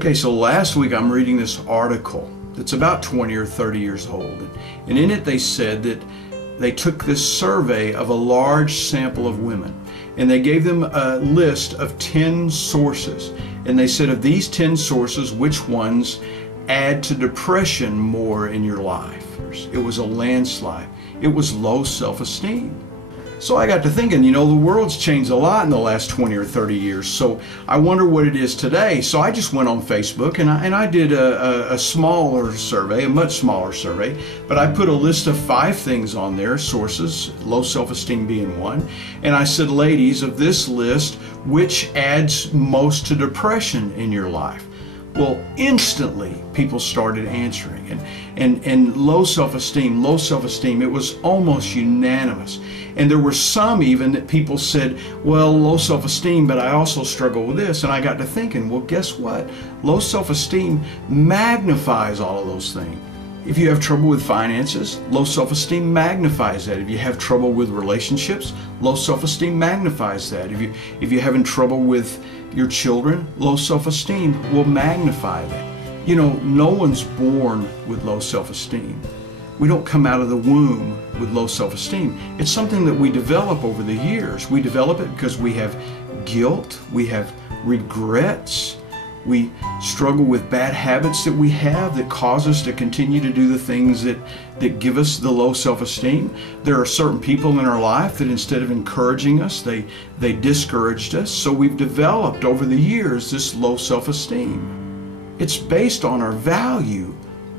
Okay, so last week I'm reading this article that's about 20 or 30 years old. And in it they said that they took this survey of a large sample of women and they gave them a list of 10 sources. And they said, of these 10 sources, which ones add to depression more in your life? It was a landslide. It was low self-esteem. So I got to thinking, the world's changed a lot in the last 20 or 30 years. So I wonder what it is today. So I just went on Facebook and I did a smaller survey, a much smaller survey, but I put a list of 5 things on there, sources, low self-esteem being one. And I said, ladies, of this list, which adds most to depression in your life? Well, instantly people started answering, and low self-esteem, it was almost unanimous. And there were some even that people said, well, low self-esteem, but I also struggle with this. And I got to thinking, well, guess what? Low self-esteem magnifies all of those things. If you have trouble with finances, low self-esteem magnifies that. If you have trouble with relationships, low self-esteem magnifies that. If you're having trouble with your children, low self-esteem will magnify that. No one's born with low self-esteem. We don't come out of the womb with low self-esteem. It's something that we develop over the years. We develop it because we have guilt, we have regrets, we struggle with bad habits that we have that cause us to continue to do the things that give us the low self-esteem. There are certain people in our life that instead of encouraging us, they discouraged us. So we've developed over the years this low self-esteem. It's based on our value,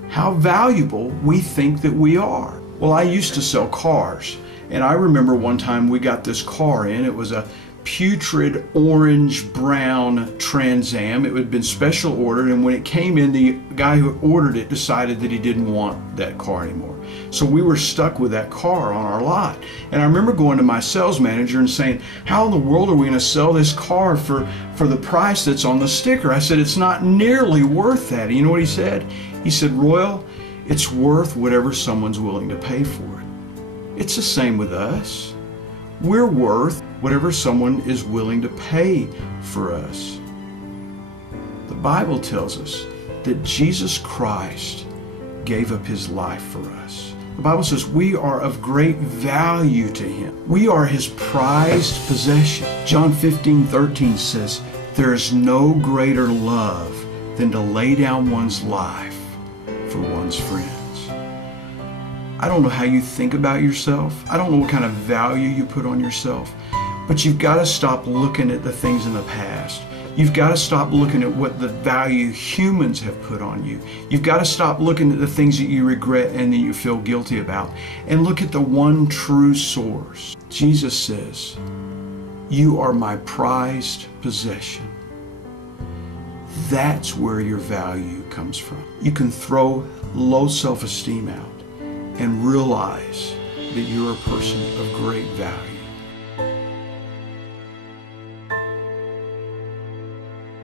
how valuable we think that we are. Well, I used to sell cars, and I remember one time we got this car in. It was a putrid orange brown Trans Am. It had been special ordered, and when it came in, the guy who ordered it decided that he didn't want that car anymore. So we were stuck with that car on our lot. And I remember going to my sales manager and saying, how in the world are we going to sell this car for the price that's on the sticker? I said, it's not nearly worth that. And you know what he said? He said, Royal, it's worth whatever someone's willing to pay for it. It's the same with us. We're worth whatever someone is willing to pay for us. The Bible tells us that Jesus Christ gave up his life for us. The Bible says we are of great value to him. We are his prized possession. John 15:13 says, there is no greater love than to lay down one's life for one's friends. I don't know how you think about yourself. I don't know what kind of value you put on yourself. But you've got to stop looking at the things in the past. You've got to stop looking at what the value humans have put on you. You've got to stop looking at the things that you regret and that you feel guilty about, and look at the one true source. Jesus says, you are my prized possession. That's where your value comes from. You can throw low self-esteem out and realize that you're a person of great value.